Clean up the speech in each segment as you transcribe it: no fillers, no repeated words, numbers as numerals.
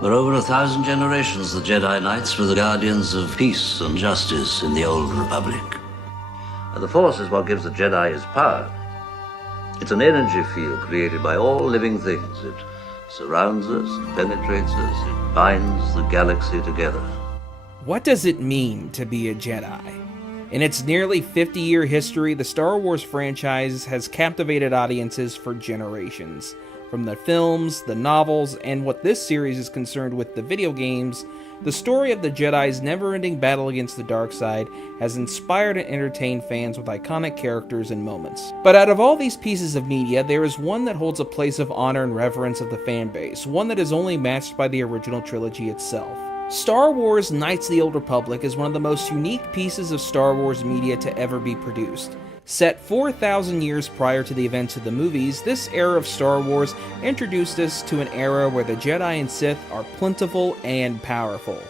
For over 1,000 generations, the Jedi Knights were the guardians of peace and justice in the Old Republic. And the Force is what gives the Jedi his power. It's an energy field created by all living things. It surrounds us, it penetrates us, it binds the galaxy together. What does it mean to be a Jedi? In its nearly 50-year history, the Star Wars franchise has captivated audiences for generations. From the films, the novels, and what this series is concerned with, the video games, the story of the Jedi's never-ending battle against the dark side has inspired and entertained fans with iconic characters and moments. But out of all these pieces of media, there is one that holds a place of honor and reverence of the fanbase, one that is only matched by the original trilogy itself. Star Wars Knights of the Old Republic is one of the most unique pieces of Star Wars media to ever be produced. Set 4,000 years prior to the events of the movies, this era of Star Wars introduced us to an era where the Jedi and Sith are plentiful and powerful.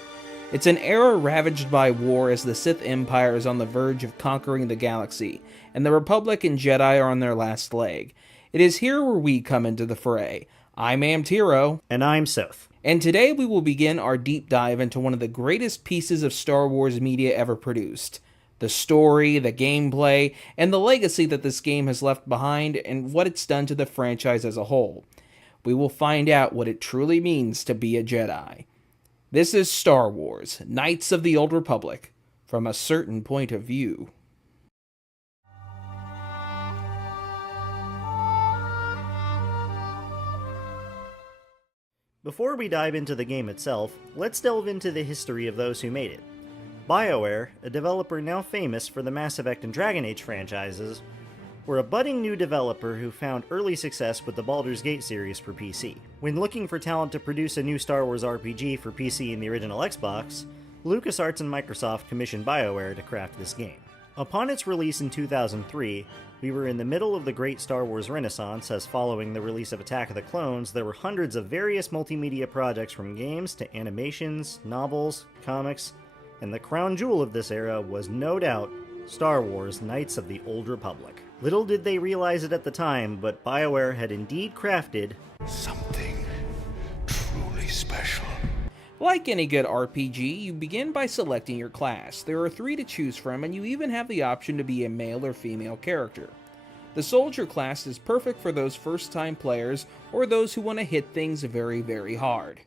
It's an era ravaged by war as the Sith Empire is on the verge of conquering the galaxy, and the Republic and Jedi are on their last leg. It is here where we come into the fray. I'm Amtiro. And I'm Sothe. And today we will begin our deep dive into one of the greatest pieces of Star Wars media ever produced. The story, the gameplay, and the legacy that this game has left behind, and what it's done to the franchise as a whole. We will find out what it truly means to be a Jedi. This is Star Wars, Knights of the Old Republic, from a certain point of view. Before we dive into the game itself, let's delve into the history of those who made it. BioWare, a developer now famous for the Mass Effect and Dragon Age franchises, were a budding new developer who found early success with the Baldur's Gate series for PC. When looking for talent to produce a new Star Wars RPG for PC and the original Xbox, LucasArts and Microsoft commissioned BioWare to craft this game. Upon its release in 2003, we were in the middle of the great Star Wars renaissance, as following the release of Attack of the Clones, there were hundreds of various multimedia projects from games to animations, novels, comics, and the crown jewel of this era was no doubt Star Wars Knights of the Old Republic. Little did they realize it at the time, but BioWare had indeed crafted something truly special. Like any good RPG, you begin by selecting your class. There are 3 to choose from, and you even have the option to be a male or female character. The Soldier class is perfect for those first-time players or those who want to hit things very, very hard.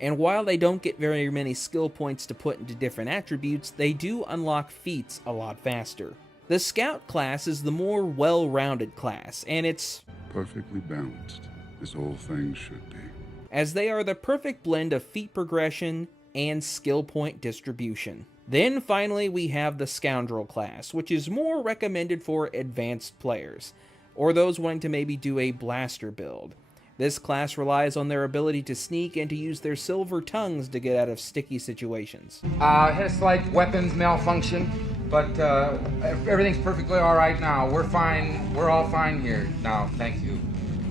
And while they don't get very many skill points to put into different attributes, they do unlock feats a lot faster. The Scout class is the more well-rounded class, and it's perfectly balanced, as all things should be, as they are the perfect blend of feat progression and skill point distribution. Then finally we have the Scoundrel class, which is more recommended for advanced players, or those wanting to maybe do a blaster build. This class relies on their ability to sneak and to use their silver tongues to get out of sticky situations. Had a slight weapons malfunction, but everything's perfectly all right now. We're fine. We're all fine here now. Thank you.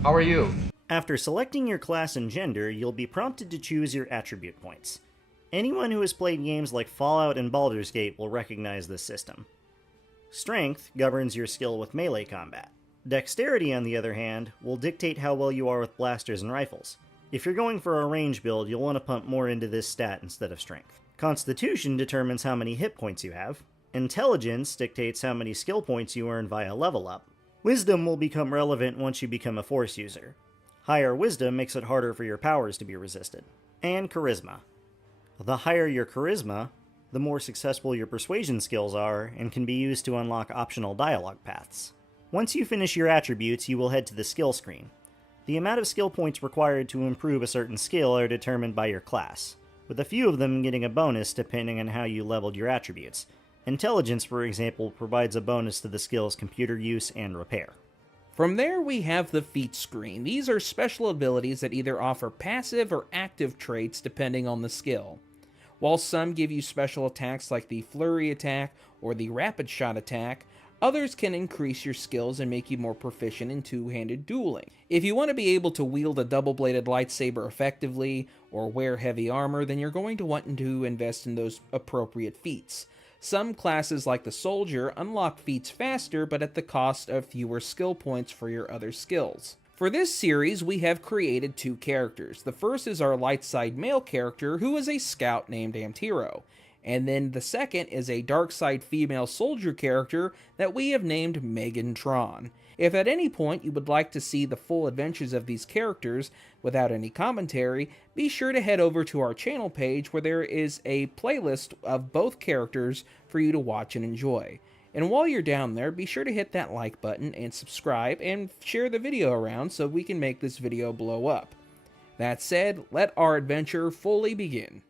How are you? After selecting your class and gender, you'll be prompted to choose your attribute points. Anyone who has played games like Fallout and Baldur's Gate will recognize this system. Strength governs your skill with melee combat. Dexterity, on the other hand, will dictate how well you are with blasters and rifles. If you're going for a range build, you'll want to pump more into this stat instead of strength. Constitution determines how many hit points you have. Intelligence dictates how many skill points you earn via level up. Wisdom will become relevant once you become a Force user. Higher wisdom makes it harder for your powers to be resisted. And charisma. The higher your charisma, the more successful your persuasion skills are, and can be used to unlock optional dialogue paths. Once you finish your attributes, you will head to the skill screen. The amount of skill points required to improve a certain skill are determined by your class, with a few of them getting a bonus depending on how you leveled your attributes. Intelligence, for example, provides a bonus to the skills computer use and repair. From there we have the feat screen. These are special abilities that either offer passive or active traits depending on the skill. While some give you special attacks like the flurry attack or the rapid shot attack, others can increase your skills and make you more proficient in two-handed dueling. If you want to be able to wield a double-bladed lightsaber effectively or wear heavy armor, then you're going to want to invest in those appropriate feats. Some classes like the Soldier unlock feats faster, but at the cost of fewer skill points for your other skills. For this series, we have created two characters. The first is our light side male character, who is a scout named Antiro. And then the second is a dark side female soldier character that we have named Megan Tron. If at any point you would like to see the full adventures of these characters without any commentary, be sure to head over to our channel page where there is a playlist of both characters for you to watch and enjoy. And while you're down there, be sure to hit that like button and subscribe and share the video around so we can make this video blow up. That said, let our adventure fully begin.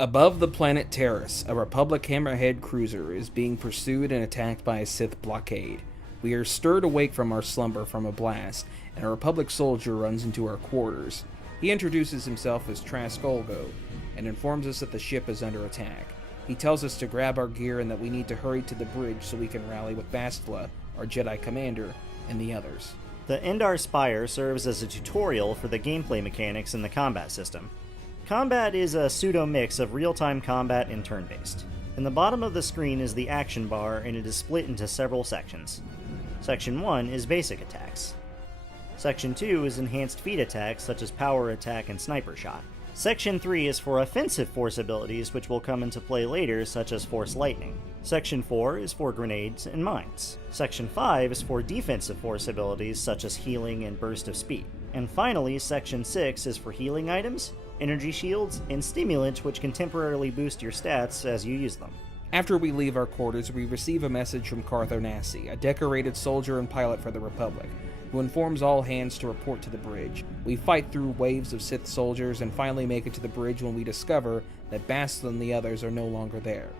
Above the planet Terrace, a Republic Hammerhead cruiser is being pursued and attacked by a Sith blockade. We are stirred awake from our slumber from a blast, and a Republic soldier runs into our quarters. He introduces himself as Trask Olgo, and informs us that the ship is under attack. He tells us to grab our gear and that we need to hurry to the bridge so we can rally with Bastila, our Jedi commander, and the others. The Endar Spire serves as a tutorial for the gameplay mechanics in the combat system. Combat is a pseudo-mix of real-time combat and turn-based. In the bottom of the screen is the action bar, and it is split into several sections. Section 1 is basic attacks. Section 2 is enhanced feat attacks such as power attack and sniper shot. Section 3 is for offensive force abilities which will come into play later such as force lightning. Section 4 is for grenades and mines. Section 5 is for defensive force abilities such as healing and burst of speed. And finally, Section 6 is for healing items, energy shields, and stimulants which can temporarily boost your stats as you use them. After we leave our quarters, we receive a message from Carth Onasi, a decorated soldier and pilot for the Republic, who informs all hands to report to the bridge. We fight through waves of Sith soldiers and finally make it to the bridge when we discover that Bastila and the others are no longer there.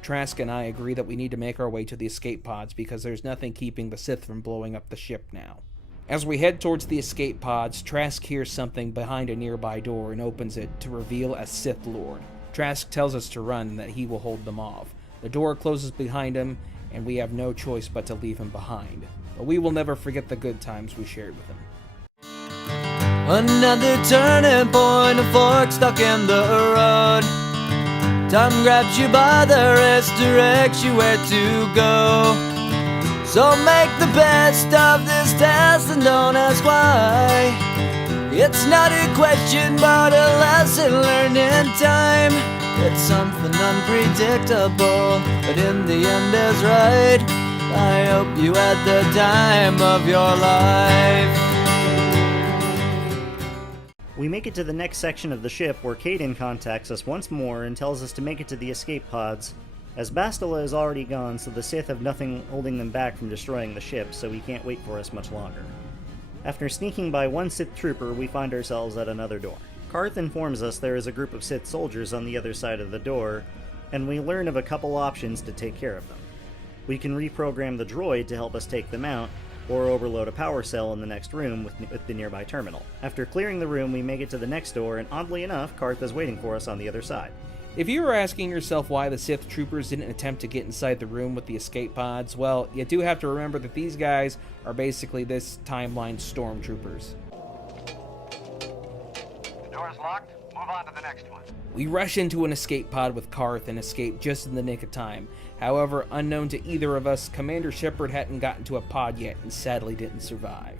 Trask and I agree that we need to make our way to the escape pods because there's nothing keeping the Sith from blowing up the ship now. As we head towards the escape pods, Trask hears something behind a nearby door and opens it to reveal a Sith Lord. Trask tells us to run and that he will hold them off. The door closes behind him, and we have no choice but to leave him behind. But we will never forget the good times we shared with him. Another turning point, a fork stuck in the road. Time grabs you by the wrist, directs you where to go. So make the best of this test and don't ask why. It's not a question but a lesson learned in time. It's something unpredictable, but in the end is right. I hope you had the time of your life. We make it to the next section of the ship where Kaden contacts us once more and tells us to make it to the escape pods, as Bastila is already gone, so the Sith have nothing holding them back from destroying the ship, so he can't wait for us much longer. After sneaking by one Sith trooper, we find ourselves at another door. Carth informs us there is a group of Sith soldiers on the other side of the door, and we learn of a couple options to take care of them. We can reprogram the droid to help us take them out, or overload a power cell in the next room with the nearby terminal. After clearing the room, we make it to the next door, and oddly enough, Carth is waiting for us on the other side. If you were asking yourself why the Sith troopers didn't attempt to get inside the room with the escape pods, well, you do have to remember that these guys are basically this timeline's stormtroopers. The door is locked. Move on to the next one. We rush into an escape pod with Carth and escape just in the nick of time. However, unknown to either of us, Commander Shepard hadn't gotten to a pod yet and sadly didn't survive.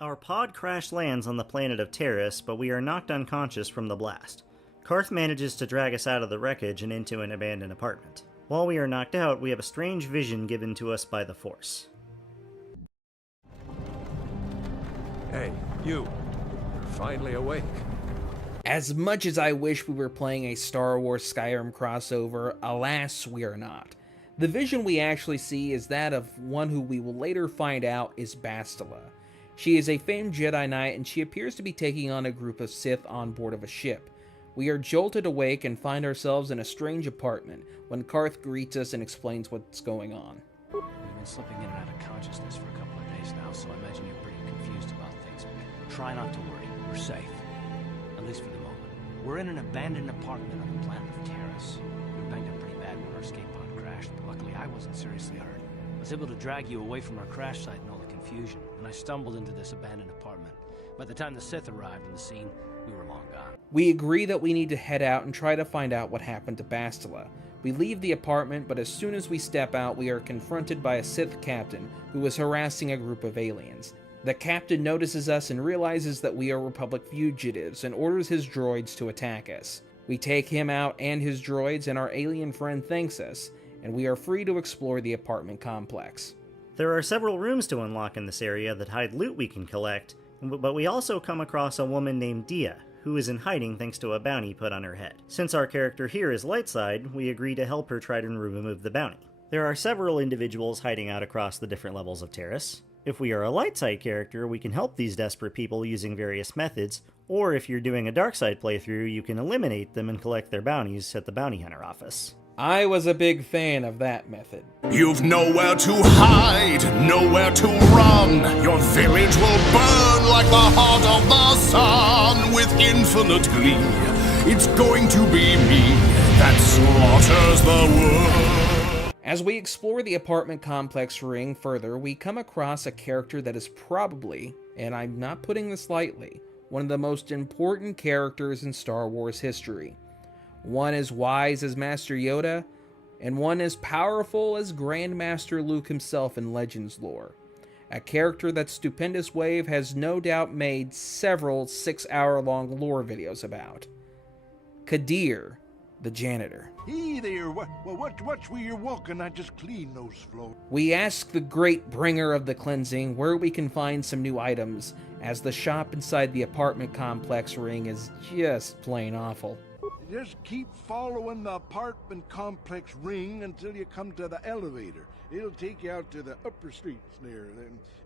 Our pod crash lands on the planet of Terrace, but we are knocked unconscious from the blast. Carth manages to drag us out of the wreckage and into an abandoned apartment. While we are knocked out, we have a strange vision given to us by the Force. Hey, you. You're finally awake. As much as I wish we were playing a Star Wars Skyrim crossover, alas, we are not. The vision we actually see is that of one who we will later find out is Bastila. She is a famed Jedi Knight, and she appears to be taking on a group of Sith on board of a ship. We are jolted awake and find ourselves in a strange apartment when Karth greets us and explains what's going on. We've been slipping in and out of consciousness for a couple of days now, so I imagine you're pretty confused about things. Try not to worry. We're safe. At least for the moment. We're in an abandoned apartment on the planet of Terrace. We were banged up pretty bad when our escape pod crashed, but luckily I wasn't seriously hurt. I was able to drag you away from our crash site and all the confusion, and I stumbled into this abandoned apartment. By the time the Sith arrived on the scene, we were long gone. We agree that we need to head out and try to find out what happened to Bastila. We leave the apartment, but as soon as we step out, we are confronted by a Sith captain who is harassing a group of aliens. The captain notices us and realizes that we are Republic fugitives and orders his droids to attack us. We take him out and his droids, and our alien friend thanks us, and we are free to explore the apartment complex. There are several rooms to unlock in this area that hide loot we can collect, but we also come across a woman named Dia, who is in hiding thanks to a bounty put on her head. Since our character here is light side, we agree to help her try to remove the bounty. There are several individuals hiding out across the different levels of Terrace. If we are a light side character, we can help these desperate people using various methods, or if you're doing a dark side playthrough, you can eliminate them and collect their bounties at the bounty hunter office. I was a big fan of that method. You've nowhere to hide, nowhere to run. Your village will burn like the heart of the sun with infinite glee. It's going to be me that slaughters the world. As we explore the apartment complex ring further, we come across a character that is probably, and I'm not putting this lightly, one of the most important characters in Star Wars history. One as wise as Master Yoda, and one as powerful as Grandmaster Luke himself in Legends lore. A character that Stupendous Wave has no doubt made several 6-hour-long lore videos about. Kadir, the janitor. Hey there, watch where you're walking, I just cleaned those floors. We ask the great bringer of the cleansing where we can find some new items, as the shop inside the apartment complex ring is just plain awful. Just keep following the apartment complex ring until you come to the elevator. It'll take you out to the upper streets there,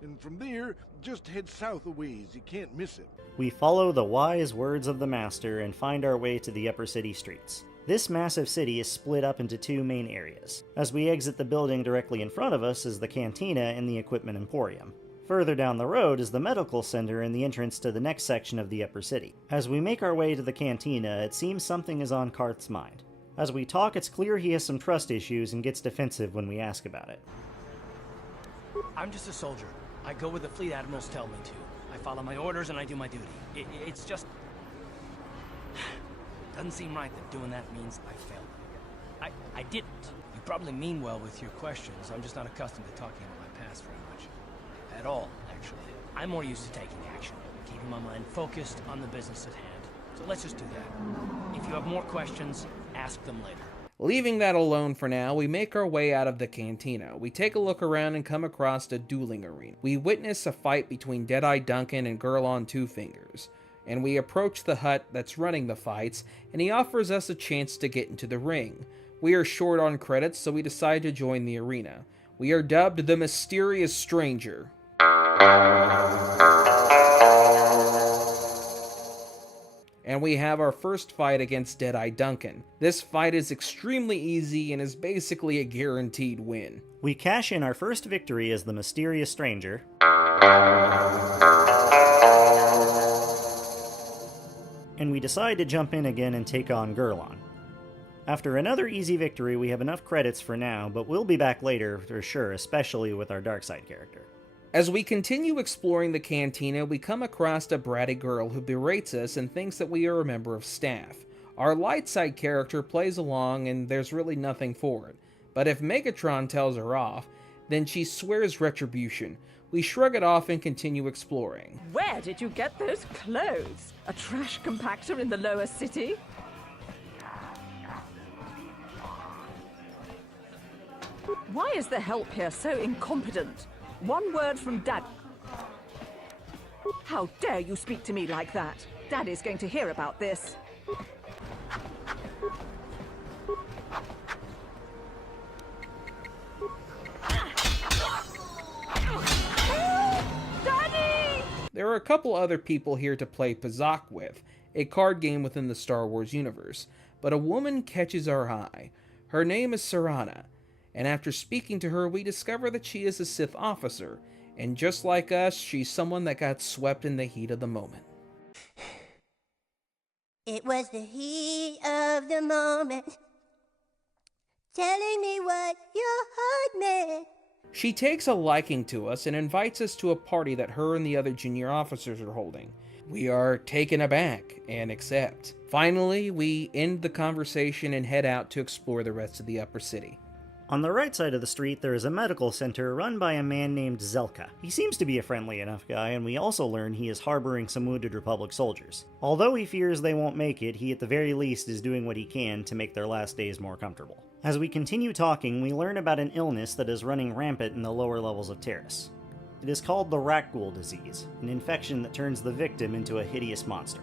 and from there, just head south a ways. You can't miss it. We follow the wise words of the Master and find our way to the upper city streets. This massive city is split up into two main areas. As we exit the building directly in front of us is the cantina and the equipment emporium. Further down the road is the medical center and the entrance to the next section of the upper city. As we make our way to the cantina, it seems something is on Karth's mind. As we talk, it's clear he has some trust issues and gets defensive when we ask about it. I'm just a soldier. I go where the fleet admirals tell me to. I follow my orders and I do my duty. It's just... doesn't seem right that doing that means I failed. I didn't. You probably mean well with your questions. I'm just not accustomed to talking about my past very much. At all, actually. I'm more used to taking action, keeping my mind focused on the business at hand. So let's just do that. If you have more questions, ask them later. Leaving that alone for now, we make our way out of the cantina. We take a look around and come across a dueling arena. We witness a fight between Deadeye Duncan and Girl on Two Fingers, and we approach the hut that's running the fights, and he offers us a chance to get into the ring. We are short on credits, so we decide to join the arena. We are dubbed the Mysterious Stranger. And we have our first fight against Deadeye Duncan. This fight is extremely easy and is basically a guaranteed win. We cash in our first victory as the Mysterious Stranger, and we decide to jump in again and take on Gurlon. After another easy victory, we have enough credits for now, but we'll be back later for sure, especially with our dark side character. As we continue exploring the cantina, we come across a bratty girl who berates us and thinks that we are a member of staff. Our light side character plays along and there's really nothing for it. But if Megatron tells her off, then she swears retribution. We shrug it off and continue exploring. Where did you get those clothes? A trash compactor in the lower city? Why is the help here so incompetent? One word from Dad. How dare you speak to me like that? Daddy's going to hear about this. Daddy! There are a couple other people here to play Pazak with, a card game within the Star Wars universe, but a woman catches our eye. Her name is Serana, and after speaking to her, we discover that she is a Sith officer, and just like us, she's someone that got swept in the heat of the moment. It was the heat of the moment, telling me what your heart meant. She takes a liking to us and invites us to a party that her and the other junior officers are holding. We are taken aback and accept. Finally, we end the conversation and head out to explore the rest of the upper city. On the right side of the street, there is a medical center run by a man named Zelka. He seems to be a friendly enough guy, and we also learn he is harboring some wounded Republic soldiers. Although he fears they won't make it, he at the very least is doing what he can to make their last days more comfortable. As we continue talking, we learn about an illness that is running rampant in the lower levels of Terrace. It is called the Rakghoul disease, an infection that turns the victim into a hideous monster.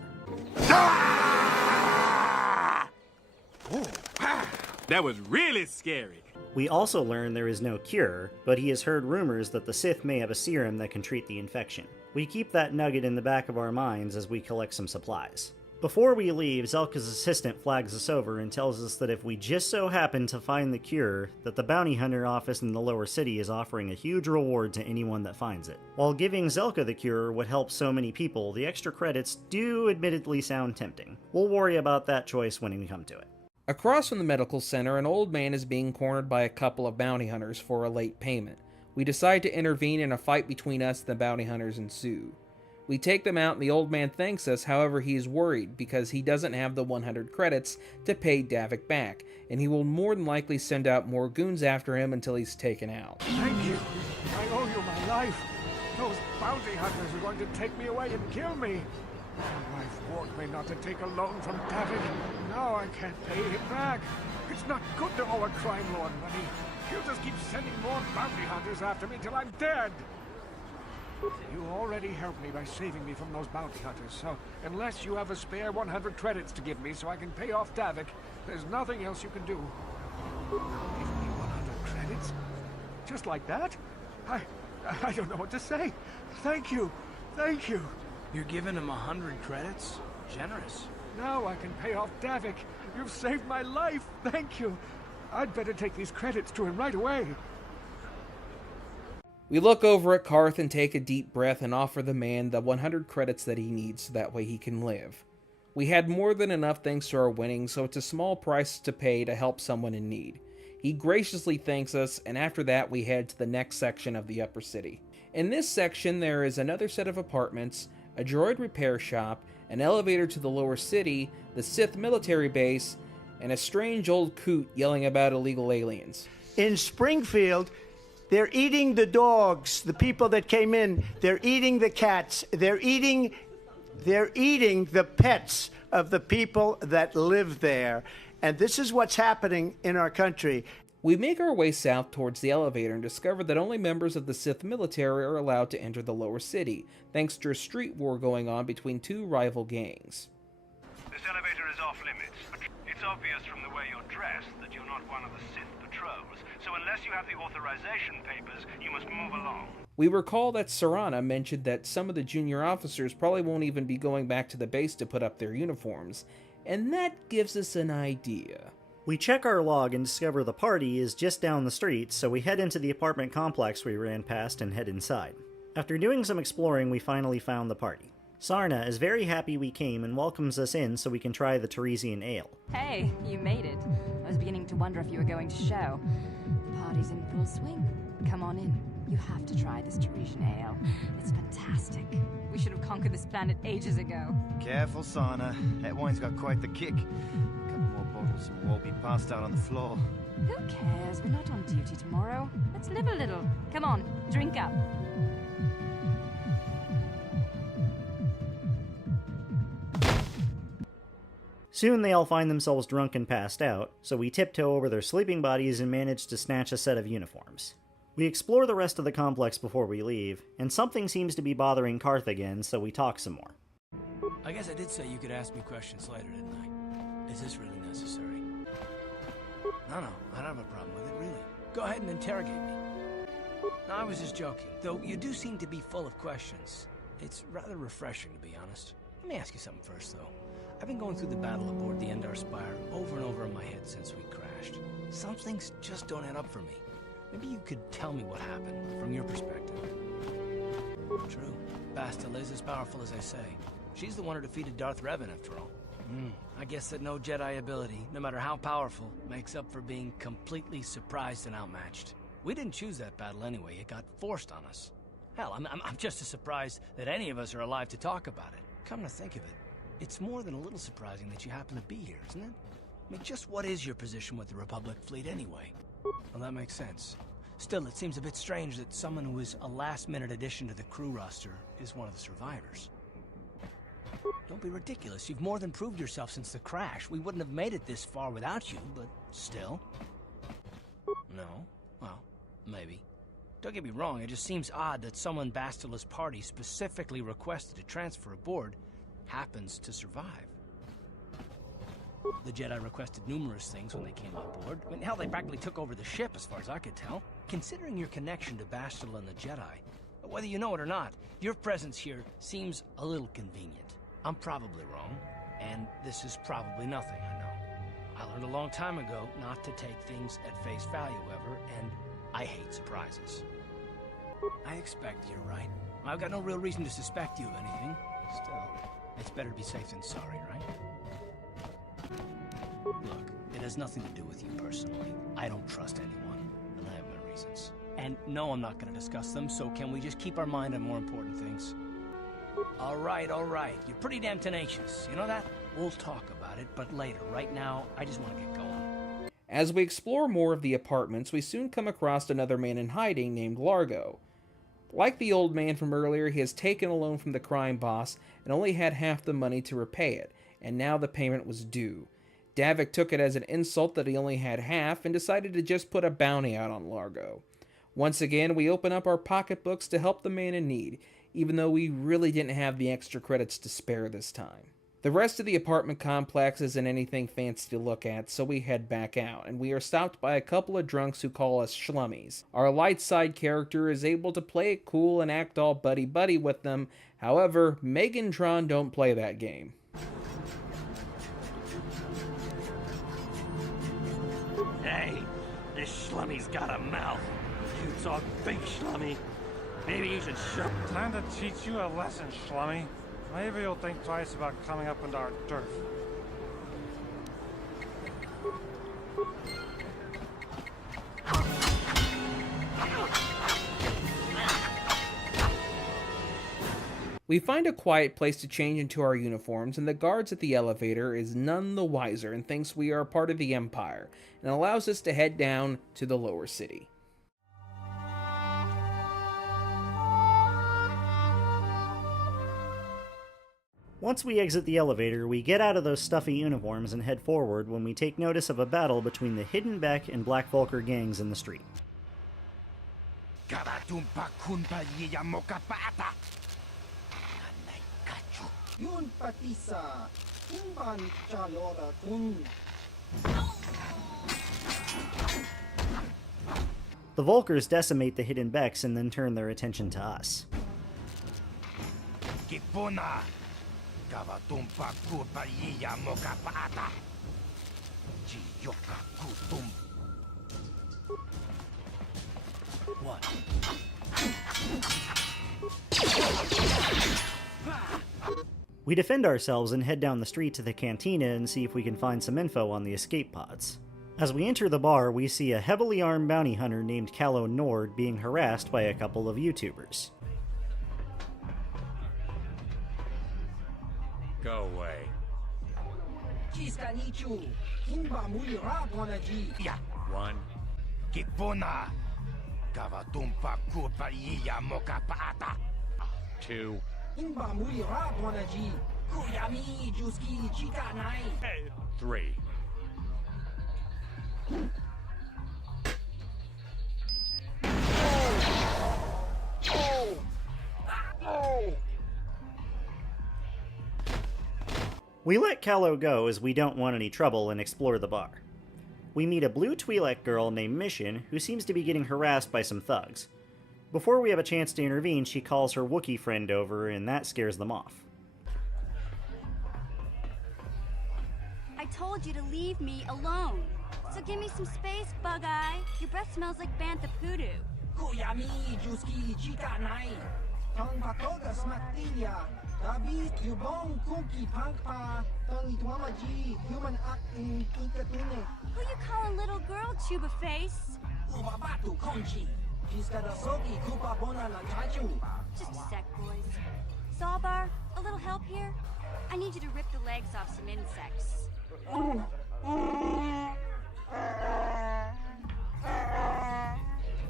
That was really scary. We also learn there is no cure, but he has heard rumors that the Sith may have a serum that can treat the infection. We keep that nugget in the back of our minds as we collect some supplies. Before we leave, Zelka's assistant flags us over and tells us that if we just so happen to find the cure, that the bounty hunter office in the lower city is offering a huge reward to anyone that finds it. While giving Zelka the cure would help so many people, the extra credits do admittedly sound tempting. We'll worry about that choice when we come to it. Across from the medical center, an old man is being cornered by a couple of bounty hunters for a late payment. We decide to intervene and a fight between us and the bounty hunters ensue. We take them out and the old man thanks us, however he is worried because he doesn't have the 100 credits to pay Davik back, and he will more than likely send out more goons after him until he's taken out. Thank you. I owe you my life. Those bounty hunters are going to take me away and kill me. My wife warned me not to take a loan from Davik. Now I can't pay him back. It's not good to owe a crime lord money. He'll just keep sending more bounty hunters after me till I'm dead. You already helped me by saving me from those bounty hunters, so unless you have a spare 100 credits to give me so I can pay off Davik, there's nothing else you can do. Give me 100 credits? Just like that? I don't know what to say. Thank you. Thank you. You're giving him 100 credits? Generous. Now I can pay off Davik. You've saved my life. Thank you. I'd better take these credits to him right away. We look over at Karth and take a deep breath and offer the man the 100 credits that he needs so that way he can live. We had more than enough thanks to our winnings, so it's a small price to pay to help someone in need. He graciously thanks us, and after that we head to the next section of the upper city. In this section there is another set of apartments, a droid repair shop, an elevator to the lower city, the Sith military base, and a strange old coot yelling about illegal aliens. In Springfield, they're eating the dogs, the people that came in. They're eating the cats. They're eating the pets of the people that live there. And this is what's happening in our country. We make our way south towards the elevator and discover that only members of the Sith military are allowed to enter the lower city, thanks to a street war going on between two rival gangs. This elevator is off limits. It's obvious from the way you're dressed that you're not one of the Sith patrols, so unless you have the authorization papers, you must move along. We recall that Serana mentioned that some of the junior officers probably won't even be going back to the base to put up their uniforms, and that gives us an idea. We check our log and discover the party is just down the street, so we head into the apartment complex we ran past and head inside. After doing some exploring, we finally found the party. Sarna is very happy we came and welcomes us in so we can try the Teresian ale. Hey, you made it. I was beginning to wonder if you were going to show. The party's in full swing. Come on in. You have to try this Teresian ale. It's fantastic. We should have conquered this planet ages ago. Careful, Sarna. That wine's got quite the kick. A couple more bottles and we'll all be passed out on the floor. Who cares? We're not on duty tomorrow. Let's live a little. Come on, drink up. Soon they all find themselves drunk and passed out, so we tiptoe over their sleeping bodies and manage to snatch a set of uniforms. We explore the rest of the complex before we leave, and something seems to be bothering Karth again, so we talk some more. I guess I did say you could ask me questions later, didn't I? Is this really necessary? No, I don't have a problem with it, really. Go ahead and interrogate me. No, I was just joking, though you do seem to be full of questions. It's rather refreshing, to be honest. Let me ask you something first, though. I've been going through the battle aboard the Endar Spire over and over in my head since we crashed. Some things just don't add up for me. Maybe you could tell me what happened, from your perspective. True. Bastila is as powerful as I say. She's the one who defeated Darth Revan, after all. I guess that no Jedi ability, no matter how powerful, makes up for being completely surprised and outmatched. We didn't choose that battle anyway. It got forced on us. Hell, I'm just as surprised that any of us are alive to talk about it. Come to think of it, it's more than a little surprising that you happen to be here, isn't it? I mean, just what is your position with the Republic fleet anyway? Well, that makes sense. Still, it seems a bit strange that someone who is a last-minute addition to the crew roster is one of the survivors. Don't be ridiculous. You've more than proved yourself since the crash. We wouldn't have made it this far without you, but still. No? Well, maybe. Don't get me wrong, it just seems odd that someone Bastila's party specifically requested to transfer aboard happens to survive. The Jedi requested numerous things when they came on board. I mean, hell, they practically took over the ship as far as I could tell. Considering your connection to Bastila and the Jedi, whether you know it or not, your presence here seems a little convenient. I'm probably wrong, and this is probably nothing, I know. I learned a long time ago not to take things at face value ever, and I hate surprises. I expect you're right. I've got no real reason to suspect you of anything. Still, it's better to be safe than sorry, right? Look, it has nothing to do with you personally. I don't trust anyone, and I have my reasons. And no, I'm not going to discuss them, so can we just keep our mind on more important things? All right. You're pretty damn tenacious. You know that? We'll talk about it, but later. Right now, I just want to get going. As we explore more of the apartments, we soon come across another man in hiding named Largo. Like the old man from earlier, he has taken a loan from the crime boss and only had half the money to repay it, and now the payment was due. Davik took it as an insult that he only had half and decided to just put a bounty out on Largo. Once again, we open up our pocketbooks to help the man in need, even though we really didn't have the extra credits to spare this time. The rest of the apartment complex isn't anything fancy to look at, so we head back out, and we are stopped by a couple of drunks who call us schlummies. Our light side character is able to play it cool and act all buddy-buddy with them, however, Meg and Tron don't play that game. Hey, this schlummy's got a mouth. You talk big, schlummy. Maybe you should shut. Time to teach you a lesson, schlummy. Maybe you'll think twice about coming up into our turf. We find a quiet place to change into our uniforms, and the guards at the elevator is none the wiser and thinks we are a part of the Empire, and allows us to head down to the lower city. Once we exit the elevator, we get out of those stuffy uniforms and head forward when we take notice of a battle between the Hidden Beck and Black Vulcar gangs in the street. The Vulcars decimate the Hidden Becks and then turn their attention to us. What? We defend ourselves and head down the street to the cantina and see if we can find some info on the escape pods. As we enter the bar, we see a heavily armed bounty hunter named Callow Nord being harassed by a couple of YouTubers. Go away. One. Two. Three. We let Callow go as we don't want any trouble and explore the bar. We meet a blue Twi'lek girl named Mission who seems to be getting harassed by some thugs. Before we have a chance to intervene, she calls her Wookiee friend over and that scares them off. I told you to leave me alone. So give me some space, Bug-Eye. Your breath smells like bantha poodoo. Who you calling little girl, Chuba Face? Just a sec, boys. Zalbar, a little help here? I need you to rip the legs off some insects.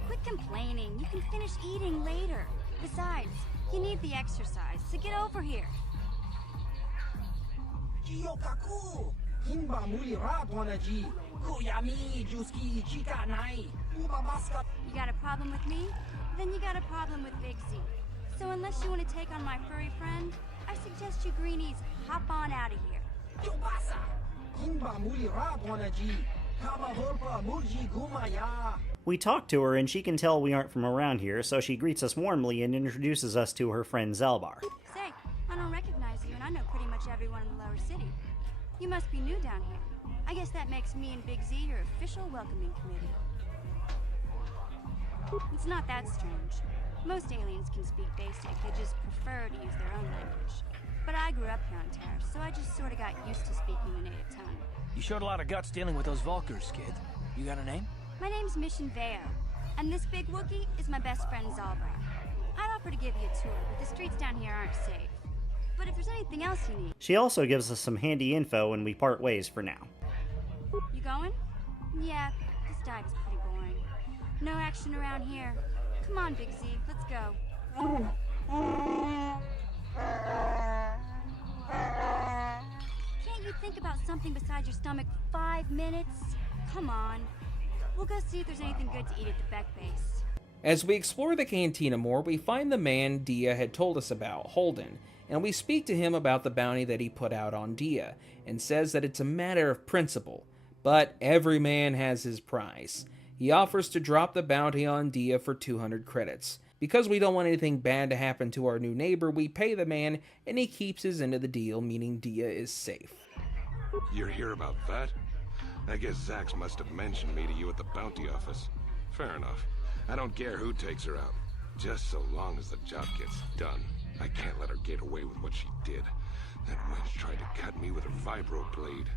Quit complaining. You can finish eating later. Besides, you need the exercise, so get over here. You got a problem with me? Then you got a problem with Big Z. So unless you want to take on my furry friend, I suggest you greenies hop on out of here. We talk to her and she can tell we aren't from around here, so she greets us warmly and introduces us to her friend Zalbar. Say, I don't recognize you, and I know pretty much everyone in the lower city. You must be new down here. I guess that makes me and Big Z your official welcoming committee. It's not that strange. Most aliens can speak basic, they just prefer to use their own language. But I grew up here on Terra, so I just sort of got used to speaking the native tongue. You showed a lot of guts dealing with those Vulkars, kid. You got a name? My name's Mission Veo, and this big Wookiee is my best friend Zalbar. I'd offer to give you a tour, but the streets down here aren't safe. But if there's anything else you need... She also gives us some handy info and we part ways for now. You going? Yeah, this dive is pretty boring. No action around here. Come on, Big Z, let's go. Can't you think about something besides your stomach for 5 minutes? Come on. We'll go see if there's anything good to eat at the Beck base. As we explore the cantina more, we find the man Dia had told us about, Holden, and we speak to him about the bounty that he put out on Dia, and says that it's a matter of principle, but every man has his price. He offers to drop the bounty on Dia for 200 credits. Because we don't want anything bad to happen to our new neighbor, we pay the man, and he keeps his end of the deal, meaning Dia is safe. You're here about that? I guess Zax must have mentioned me to you at the bounty office. Fair enough. I don't care who takes her out, just so long as the job gets done. I can't let her get away with what she did. That wench tried to cut me with her vibro blade.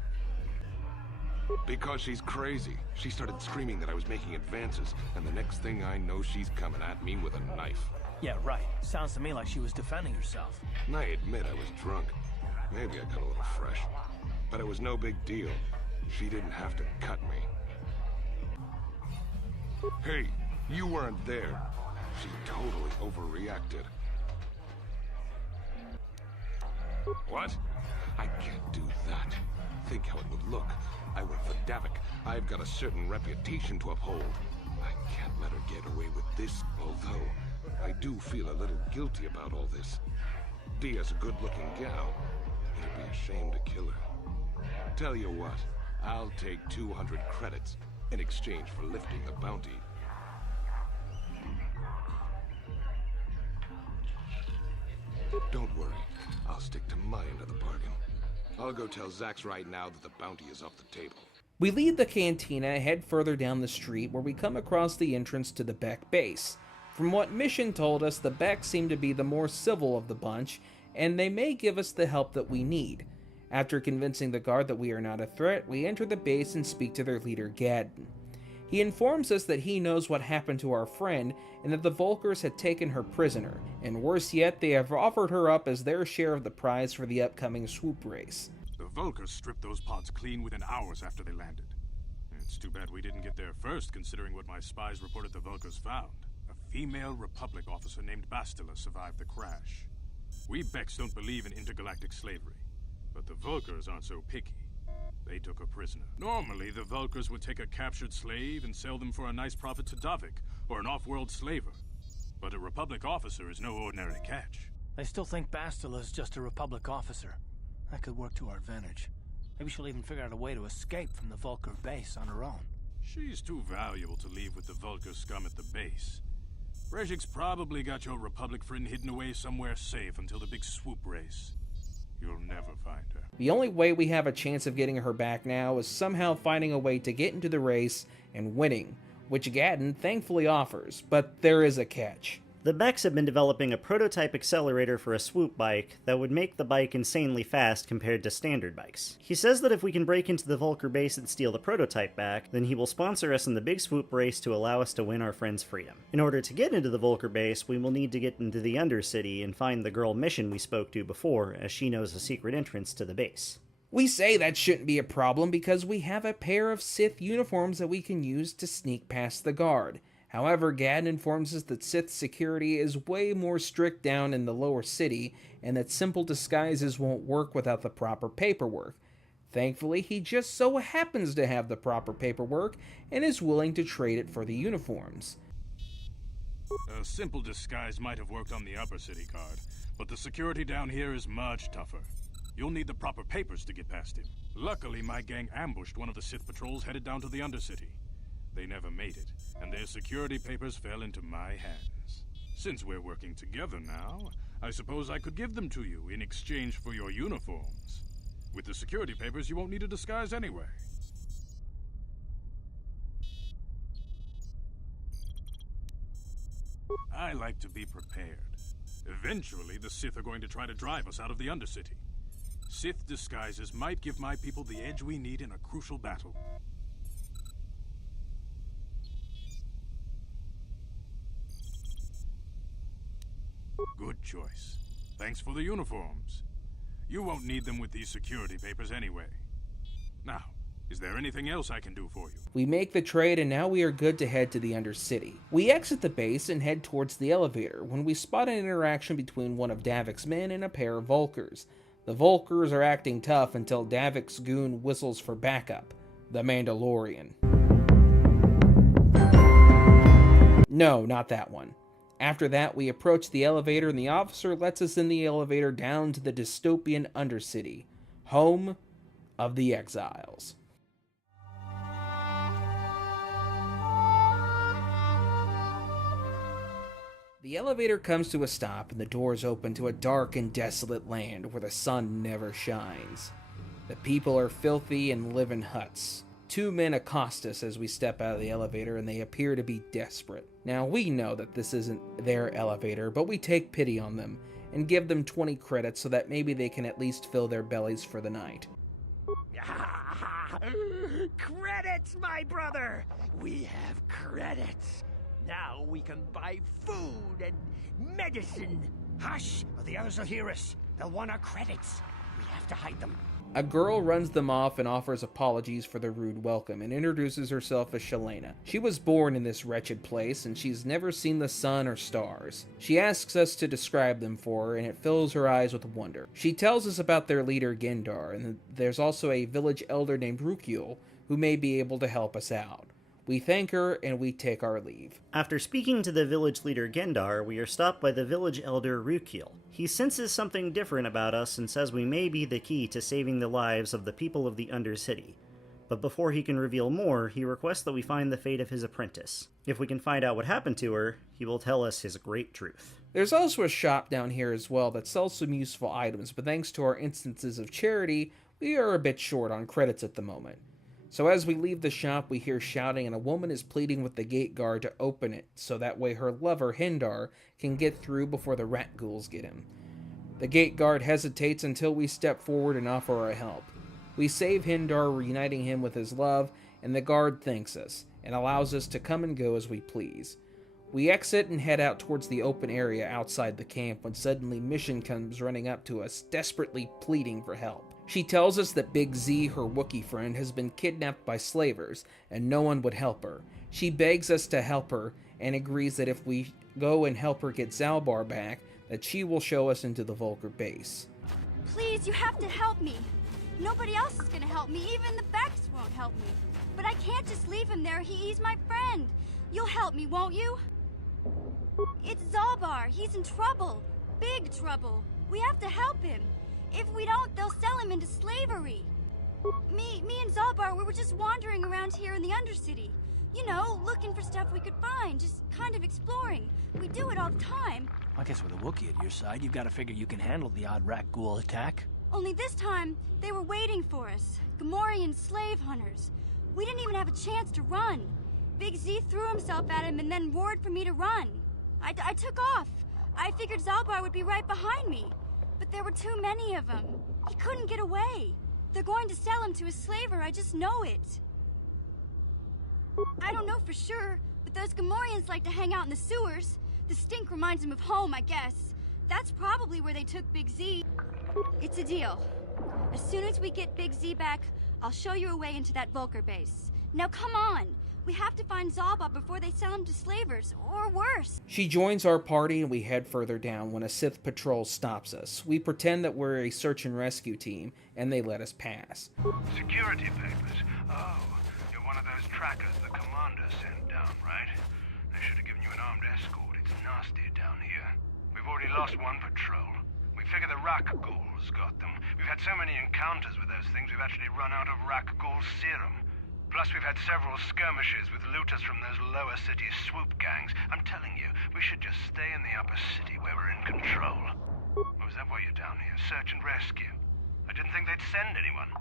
Because she's crazy. She started screaming that I was making advances, and the next thing I know, she's coming at me with a knife. Yeah, right. Sounds to me like she was defending herself. And I admit I was drunk. Maybe I got a little fresh. But it was no big deal. She didn't have to cut me. Hey, you weren't there. She totally overreacted. What? I can't do that. Think how it would look. I work for Davik. I've got a certain reputation to uphold. I can't let her get away with this, although I do feel a little guilty about all this. Dia's a good-looking gal. It'd be a shame to kill her. Tell you what, I'll take 200 credits in exchange for lifting the bounty. Don't worry, I'll stick to my end of the bargain. I'll go tell Zax right now that the bounty is off the table. We leave the cantina, head further down the street, where we come across the entrance to the Beck base. From what Mission told us, the Beck seem to be the more civil of the bunch, and they may give us the help that we need. After convincing the guard that we are not a threat, we enter the base and speak to their leader, Gadden. He informs us that he knows what happened to our friend, and that the Vulkars had taken her prisoner, and worse yet, they have offered her up as their share of the prize for the upcoming swoop race. The Vulkars stripped those pods clean within hours after they landed. It's too bad we didn't get there first, considering what my spies reported the Vulkars found. A female Republic officer named Bastila survived the crash. We Becks don't believe in intergalactic slavery, but the Vulkars aren't so picky. They took a prisoner. Normally, the Vulkars would take a captured slave and sell them for a nice profit to Davik, or an off-world slaver. But a Republic officer is no ordinary catch. They still think Bastila's just a Republic officer. That could work to our advantage. Maybe she'll even figure out a way to escape from the Vulkar base on her own. She's too valuable to leave with the Vulkar scum at the base. Brejik's probably got your Republic friend hidden away somewhere safe until the big swoop race. You'll never find her. The only way we have a chance of getting her back now is somehow finding a way to get into the race and winning, which Gadden thankfully offers, but there is a catch. The Becks have been developing a prototype accelerator for a swoop bike that would make the bike insanely fast compared to standard bikes. He says that if we can break into the Vulkar base and steal the prototype back, then he will sponsor us in the big swoop race to allow us to win our friend's freedom. In order to get into the Vulkar base, we will need to get into the Undercity and find the girl Mission we spoke to before, as she knows a secret entrance to the base. We say that shouldn't be a problem because we have a pair of Sith uniforms that we can use to sneak past the guard. However, Gadden informs us that Sith security is way more strict down in the lower city, and that simple disguises won't work without the proper paperwork. Thankfully, he just so happens to have the proper paperwork, and is willing to trade it for the uniforms. A simple disguise might have worked on the upper city guard, but the security down here is much tougher. You'll need the proper papers to get past him. Luckily, my gang ambushed one of the Sith patrols headed down to the Undercity. They never made it, and their security papers fell into my hands. Since we're working together now, I suppose I could give them to you in exchange for your uniforms. With the security papers, you won't need a disguise anyway. I like to be prepared. Eventually, the Sith are going to try to drive us out of the Undercity. Sith disguises might give my people the edge we need in a crucial battle. Good choice. Thanks for the uniforms. You won't need them with these security papers anyway. Now, is there anything else I can do for you? We make the trade and now we are good to head to the Undercity. We exit the base and head towards the elevator when we spot an interaction between one of Davik's men and a pair of Vulkars. The Vulkars are acting tough until Davik's goon whistles for backup, the Mandalorian. No, not that one. After that, we approach the elevator and the officer lets us in the elevator down to the dystopian Undercity, home of the Exiles. The elevator comes to a stop and the doors open to a dark and desolate land where the sun never shines. The people are filthy and live in huts. Two men accost us as we step out of the elevator and they appear to be desperate. Now we know that this isn't their elevator, but we take pity on them and give them 20 credits so that maybe they can at least fill their bellies for the night. Credits, my brother! We have credits. Now we can buy food and medicine. Hush, or the others will hear us. They'll want our credits. We have to hide them. A girl runs them off and offers apologies for the rude welcome and introduces herself as Shalena. She was born in this wretched place and she's never seen the sun or stars. She asks us to describe them for her and it fills her eyes with wonder. She tells us about their leader Gendar and that there's also a village elder named Rukiel who may be able to help us out. We thank her and we take our leave. After speaking to the village leader Gendar, we are stopped by the village elder Rukiel. He senses something different about us and says we may be the key to saving the lives of the people of the Undercity. But before he can reveal more, he requests that we find the fate of his apprentice. If we can find out what happened to her, he will tell us his great truth. There's also a shop down here as well that sells some useful items, but thanks to our instances of charity, we are a bit short on credits at the moment. So as we leave the shop, we hear shouting and a woman is pleading with the gate guard to open it, so that way her lover, Hindar, can get through before the rat ghouls get him. The gate guard hesitates until we step forward and offer our help. We save Hindar, reuniting him with his love, and the guard thanks us, and allows us to come and go as we please. We exit and head out towards the open area outside the camp when suddenly Mission comes running up to us, desperately pleading for help. She tells us that Big Z, her Wookiee friend, has been kidnapped by slavers, and no one would help her. She begs us to help her, and agrees that if we go and help her get Zalbar back, that she will show us into the Volker base. Please, you have to help me. Nobody else is gonna help me. Even the Becks won't help me. But I can't just leave him there. He's my friend. You'll help me, won't you? It's Zalbar. He's in trouble. Big trouble. We have to help him. If we don't, they'll sell him into slavery. Me and Zalbar, we were just wandering around here in the Undercity. You know, looking for stuff we could find, just kind of exploring. We do it all the time. I guess with a Wookiee at your side, you've got to figure you can handle the odd rat ghoul attack. Only this time, they were waiting for us. Gamorrean slave hunters. We didn't even have a chance to run. Big Z threw himself at him and then roared for me to run. I took off. I figured Zalbar would be right behind me. But there were too many of them. He couldn't get away. They're going to sell him to a slaver, I just know it. I don't know for sure, but those Gamorreans like to hang out in the sewers. The stink reminds them of home, I guess. That's probably where they took Big Z. It's a deal. As soon as we get Big Z back, I'll show you a way into that Volker base. Now come on! We have to find Zalba before they sell him to slavers, or worse. She joins our party and we head further down when a Sith patrol stops us. We pretend that we're a search and rescue team, and they let us pass. Security papers? Oh, you're one of those trackers the commander sent down, right? They should have given you an armed escort. It's nasty down here. We've already lost one patrol. We figure the Rak ghouls got them. We've had so many encounters with those things, we've actually run out of Rak ghoul serum. Plus, we've had several skirmishes with looters from those lower city swoop gangs. I'm telling you, we should just stay in the upper city where we're in control. Or is that why you're down here? Search and rescue? I didn't think they'd send anyone.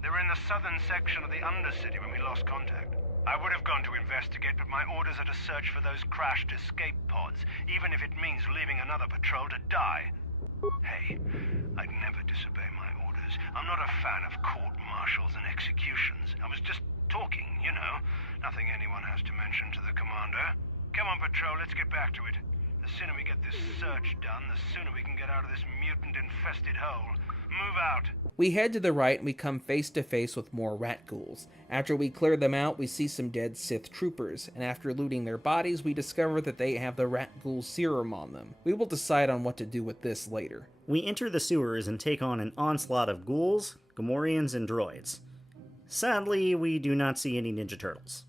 They were in the southern section of the Undercity when we lost contact. I would have gone to investigate, but my orders are to search for those crashed escape pods, even if it means leaving another patrol to die. Hey, I'd never disobey my orders. I'm not a fan of court-martials and executions. I was just talking, you know. Nothing anyone has to mention to the commander. Come on, patrol, let's get back to it. The sooner we get this search done, the sooner we can get out of this mutant-infested hole. Move out. We head to the right and we come face to face with more rat ghouls. After we clear them out, we see some dead Sith troopers, and after looting their bodies, we discover that they have the rat ghoul serum on them. We will decide on what to do with this later. We enter the sewers and take on an onslaught of ghouls, Gamorreans, and droids. Sadly, we do not see any Ninja Turtles.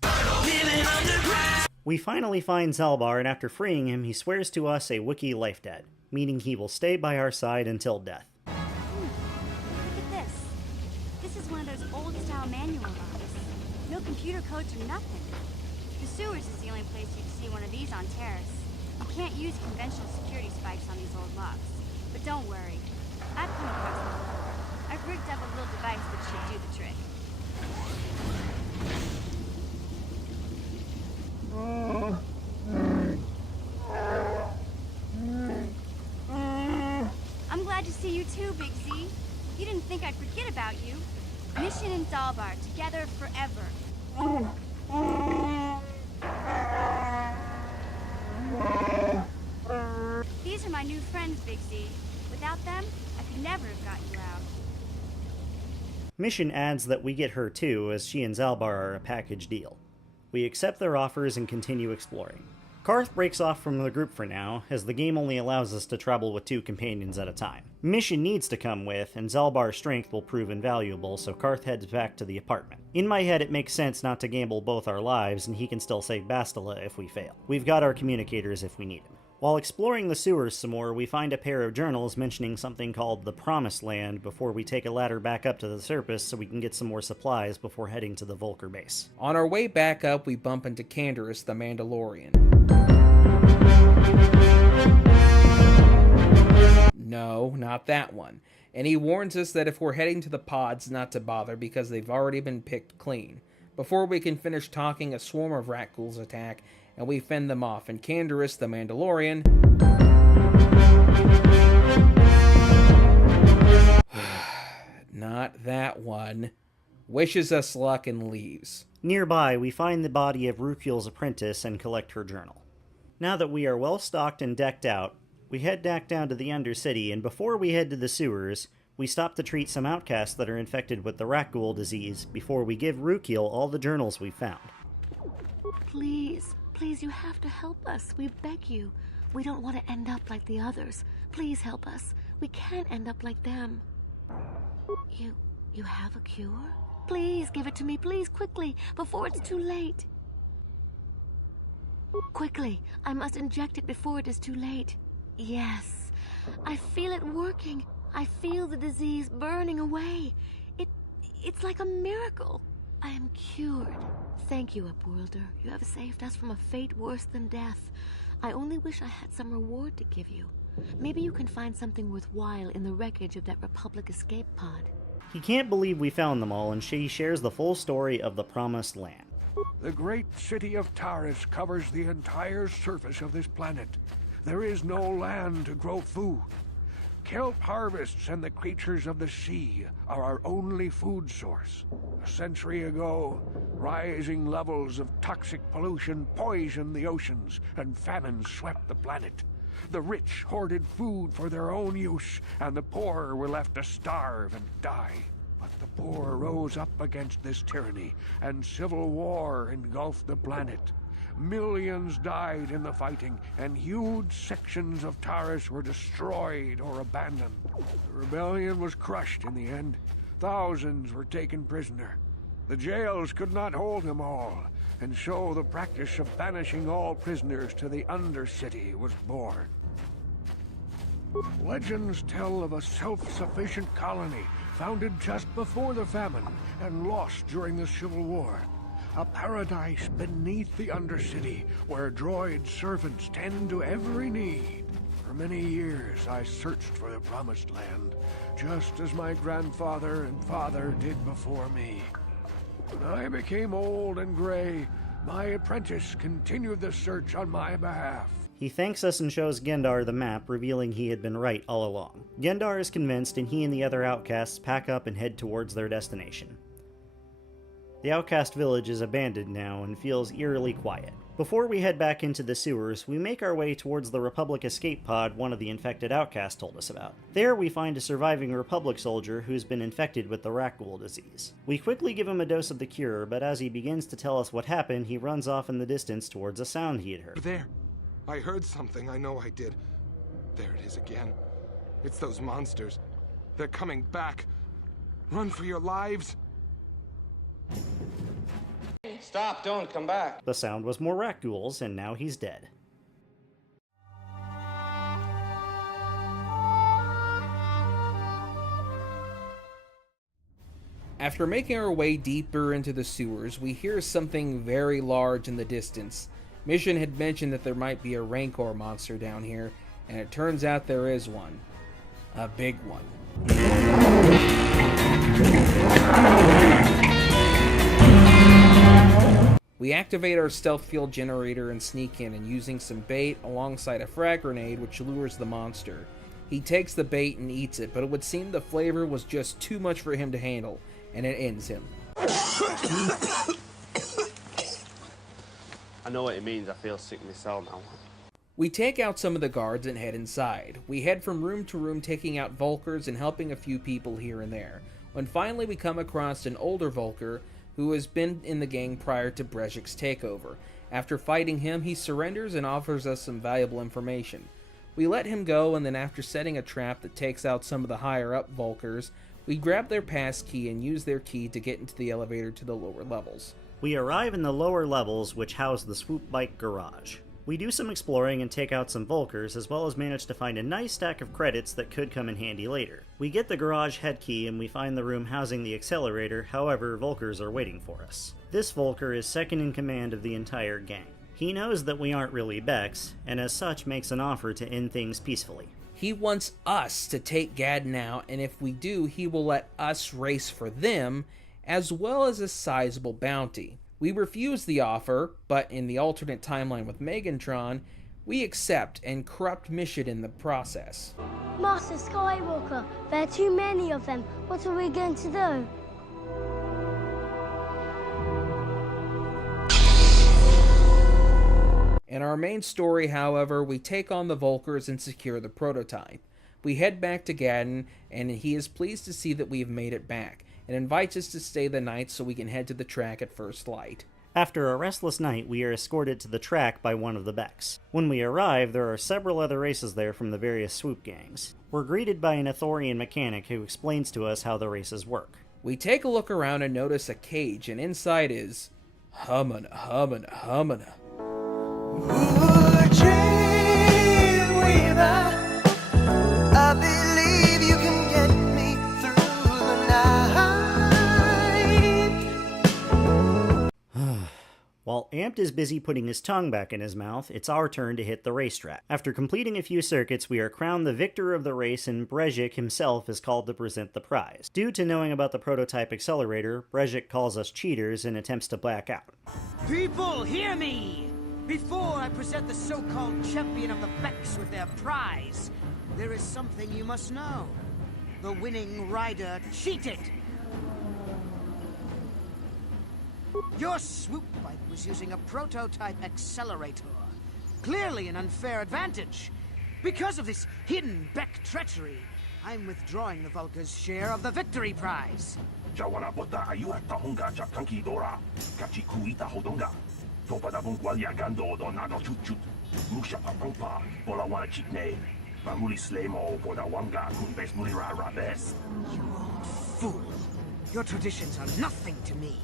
We finally find Zalbar, and after freeing him, he swears to us a Wookiee life debt, meaning he will stay by our side until death. Look at this. This is one of those old-style manual locks. No computer codes or nothing. The sewers is the only place you'd see one of these on Terrace. You can't use conventional security spikes on these old locks. But don't worry. I've come across them before. I've rigged up a little device that should do the trick. I'm glad to see you too, Big Z. You didn't think I'd forget about you. Mission in Zalbar, together forever. These are my new friends, Big Z. Without them, I could never have gotten you out. Mission adds that we get her too, as she and Zalbar are a package deal. We accept their offers and continue exploring. Karth breaks off from the group for now, as the game only allows us to travel with 2 companions at a time. Mission needs to come with, and Zalbar's strength will prove invaluable, so Karth heads back to the apartment. In my head, it makes sense not to gamble both our lives, and he can still save Bastila if we fail. We've got our communicators if we need them. While exploring the sewers some more, we find a pair of journals mentioning something called the Promised Land before we take a ladder back up to the surface so we can get some more supplies before heading to the Volker base. On our way back up, we bump into Canderous the Mandalorian. No, not that one. And he warns us that if we're heading to the pods, not to bother because they've already been picked clean. Before we can finish talking, a swarm of rat ghouls attack, and we fend them off, and Canderous the Mandalorian not that one, wishes us luck and leaves. Nearby, we find the body of Rukiel's apprentice and collect her journal. Now that we are well stocked and decked out, we head back down to the Undercity, and before we head to the sewers, we stop to treat some outcasts that are infected with the rat ghoul disease before we give Rukiel all the journals we found. Please, you have to help us. We beg you. We don't want to end up like the others. Please help us. We can't end up like them. You have a cure? Please give it to me, please, quickly, before it's too late. Quickly, I must inject it before it is too late. Yes, I feel it working. I feel the disease burning away. It's like a miracle. I am cured. Thank you, Upworlder. You have saved us from a fate worse than death. I only wish I had some reward to give you. Maybe you can find something worthwhile in the wreckage of that Republic escape pod. He can't believe we found them all, and she shares the full story of the Promised Land. The great city of Taris covers the entire surface of this planet. There is no land to grow food. Kelp harvests and the creatures of the sea are our only food source. A century ago, rising levels of toxic pollution poisoned the oceans, and famine swept the planet. The rich hoarded food for their own use, and the poor were left to starve and die. But the poor rose up against this tyranny, and civil war engulfed the planet. Millions died in the fighting, and huge sections of Taris were destroyed or abandoned. The rebellion was crushed in the end. Thousands were taken prisoner. The jails could not hold them all, and so the practice of banishing all prisoners to the Undercity was born. Legends tell of a self-sufficient colony founded just before the famine and lost during the Civil War. A paradise beneath the Undercity where droid servants tend to every need. For many years I searched for the Promised Land, just as my grandfather and father did before me. When I became old and gray, my apprentice continued the search on my behalf. He thanks us and shows Gendar the map, revealing he had been right all along. Gendar is convinced, and he and the other outcasts pack up and head towards their destination. The outcast village is abandoned now and feels eerily quiet. Before we head back into the sewers, we make our way towards the Republic escape pod one of the infected outcasts told us about. There we find a surviving Republic soldier who's been infected with the Rakghoul disease. We quickly give him a dose of the cure, but as he begins to tell us what happened, he runs off in the distance towards a sound he had heard. There! I heard something, I know I did. There it is again. It's those monsters. They're coming back. Run for your lives! Stop, don't come back. The sound was more Rakghouls, and now he's dead. After making our way deeper into the sewers, we hear something very large in the distance. Mission had mentioned that there might be a Rancor monster down here, and it turns out there is one. A big one. We activate our stealth field generator and sneak in, and using some bait alongside a frag grenade which lures the monster. He takes the bait and eats it, but it would seem the flavor was just too much for him to handle, and it ends him. I know what it means. I feel sick myself now. We take out some of the guards and head inside. We head from room to room, taking out Vulkars and helping a few people here and there, when finally we come across an older Vulkar who has been in the gang prior to Brejik's takeover. After fighting him, he surrenders and offers us some valuable information. We let him go, and then after setting a trap that takes out some of the higher-up Vulkars, we grab their pass key and use their key to get into the elevator to the lower levels. We arrive in the lower levels, which house the swoop bike garage. We do some exploring and take out some Vulkars, as well as manage to find a nice stack of credits that could come in handy later. We get the garage head key and we find the room housing the accelerator, however, Vulkars are waiting for us. This Vulkar is second in command of the entire gang. He knows that we aren't really Becks, and as such makes an offer to end things peacefully. He wants us to take Gadden out, and if we do, he will let us race for them, as well as a sizable bounty. We refuse the offer, but in the alternate timeline with Megantron, we accept and corrupt Mission in the process. Master Skywalker, there are too many of them. What are we going to do? In our main story, however, we take on the Vulkars and secure the prototype. We head back to Gadden, and he is pleased to see that we have made it back, and invites us to stay the night so we can head to the track at first light. After a restless night, we are escorted to the track by one of the Becks. When we arrive, there are several other races there from the various swoop gangs. We're greeted by an Ithorian mechanic who explains to us how the races work. We take a look around and notice a cage, and inside is humana, humana, humana. I believe you can get me through the night. While Amped is busy putting his tongue back in his mouth, it's our turn to hit the racetrack. After completing a few circuits, we are crowned the victor of the race, and Brezhik himself is called to present the prize. Due to knowing about the prototype accelerator, Brezhik calls us cheaters and attempts to black out. People, hear me! Before I present the so-called champion of the Becks with their prize, there is something you must know. The winning rider cheated. Your swoop bike was using a prototype accelerator. Clearly an unfair advantage. Because of this hidden Beck treachery, I'm withdrawing the Vulca's share of the victory prize. You old fool. Your traditions are nothing to me.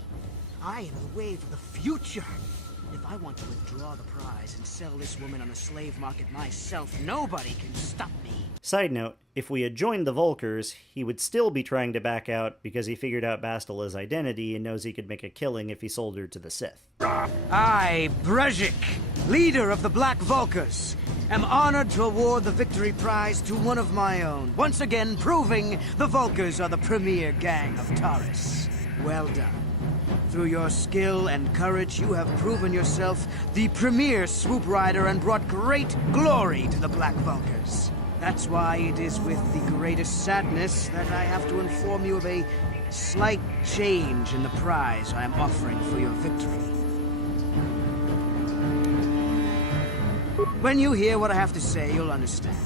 I am the wave of the future. If I want to withdraw the prize and sell this woman on the slave market myself, nobody can stop me. Side note, if we had joined the Volkers, he would still be trying to back out because he figured out Bastila's identity and knows he could make a killing if he sold her to the Sith. I, Brezhik, leader of the Black Volkers, am honored to award the victory prize to one of my own, once again proving the Volkers are the premier gang of Taurus. Well done. Through your skill and courage, you have proven yourself the premier swoop rider and brought great glory to the Black Vulkars. That's why it is with the greatest sadness that I have to inform you of a slight change in the prize I am offering for your victory. When you hear what I have to say, you'll understand.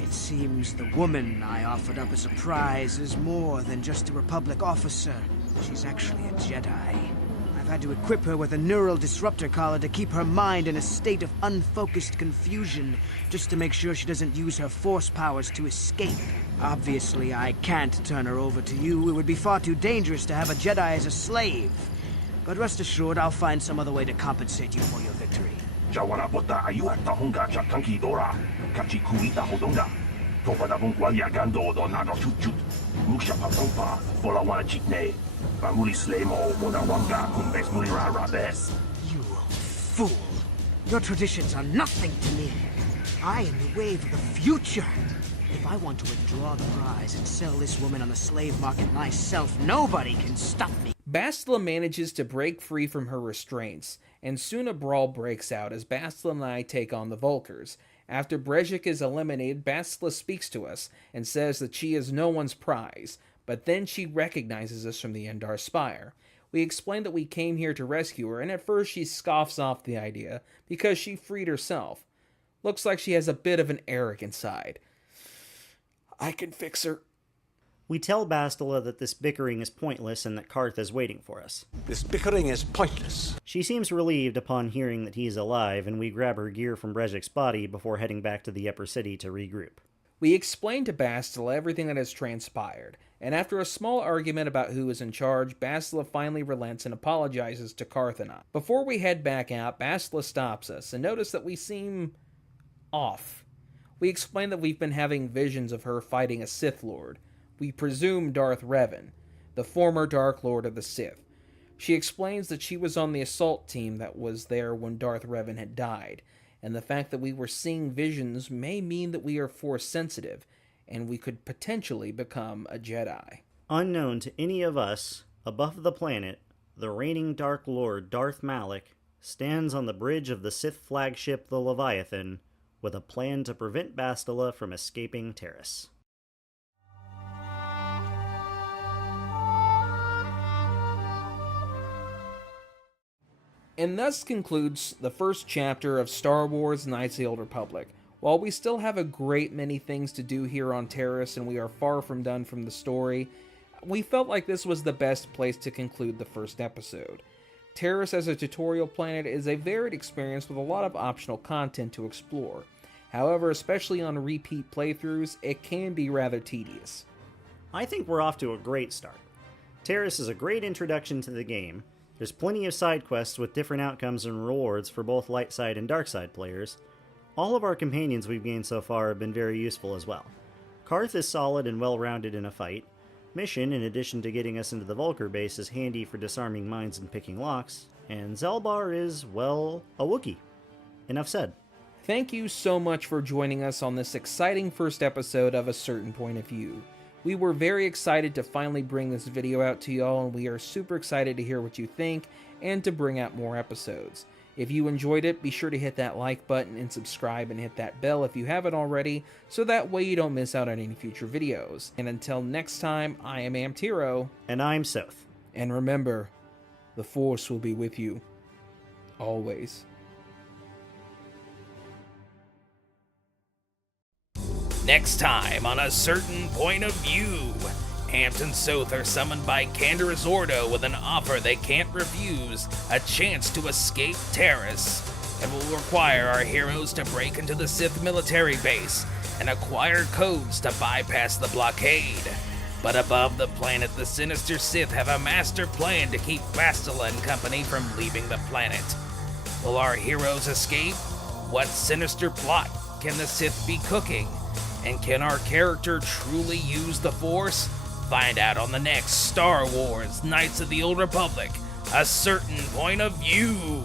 It seems the woman I offered up as a prize is more than just a Republic officer. She's actually a Jedi. I've had to equip her with a neural disruptor collar to keep her mind in a state of unfocused confusion, just to make sure she doesn't use her force powers to escape. Obviously, I can't turn her over to you. It would be far too dangerous to have a Jedi as a slave. But rest assured, I'll find some other way to compensate you for your victory. You fool! Your traditions are nothing to me. I am the wave of the future. If I want to withdraw the prize and sell this woman on the slave market myself, nobody can stop me. Bastila manages to break free from her restraints, and soon a brawl breaks out as Bastila and I take on the Volkers. After Brezhik is eliminated, Bastila speaks to us and says that she is no one's prize, but then she recognizes us from the Endar Spire. We explain that we came here to rescue her, and at first she scoffs off the idea because she freed herself. Looks like she has a bit of an arrogant side. I can fix her. We tell Bastila that this bickering is pointless and that Karth is waiting for us. This bickering is pointless. She seems relieved upon hearing that he is alive, and we grab her gear from Brezhik's body before heading back to the Upper City to regroup. We explain to Bastila everything that has transpired, and after a small argument about who is in charge, Bastila finally relents and apologizes to Karth and I. Before we head back out, Bastila stops us and notices that we seem off. We explain that we've been having visions of her fighting a Sith Lord. We presume Darth Revan, the former Dark Lord of the Sith. She explains that she was on the assault team that was there when Darth Revan had died, and the fact that we were seeing visions may mean that we are Force sensitive, and we could potentially become a Jedi. Unknown to any of us, above the planet, the reigning Dark Lord Darth Malak stands on the bridge of the Sith flagship the Leviathan with a plan to prevent Bastila from escaping Taris. And thus concludes the first chapter of Star Wars Knights of the Old Republic. While we still have a great many things to do here on Taris and we are far from done from the story, we felt like this was the best place to conclude the first episode. Terrace as a tutorial planet is a varied experience with a lot of optional content to explore. However, especially on repeat playthroughs, it can be rather tedious. I think we're off to a great start. Terrace is a great introduction to the game. There's plenty of side quests with different outcomes and rewards for both light side and dark side players. All of our companions we've gained so far have been very useful as well. Karth is solid and well-rounded in a fight. Mission, in addition to getting us into the Vulkar base, is handy for disarming mines and picking locks. And Zelbar is, well, a Wookiee. Enough said. Thank you so much for joining us on this exciting first episode of A Certain Point of View. We were very excited to finally bring this video out to y'all, and we are super excited to hear what you think and to bring out more episodes. If you enjoyed it, be sure to hit that like button and subscribe and hit that bell if you haven't already, so that way you don't miss out on any future videos. And until next time, I am Amtiro. And I'm Sothe. And remember, the Force will be with you. Always. Next time on A Certain Point of View, Amt and Sothe are summoned by Canderous Ordo with an offer they can't refuse, a chance to escape Terrace. It will require our heroes to break into the Sith military base and acquire codes to bypass the blockade. But above the planet, the sinister Sith have a master plan to keep Bastila and company from leaving the planet. Will our heroes escape? What sinister plot can the Sith be cooking? And can our character truly use the Force? Find out on the next Star Wars Knights of the Old Republic, A Certain Point of View.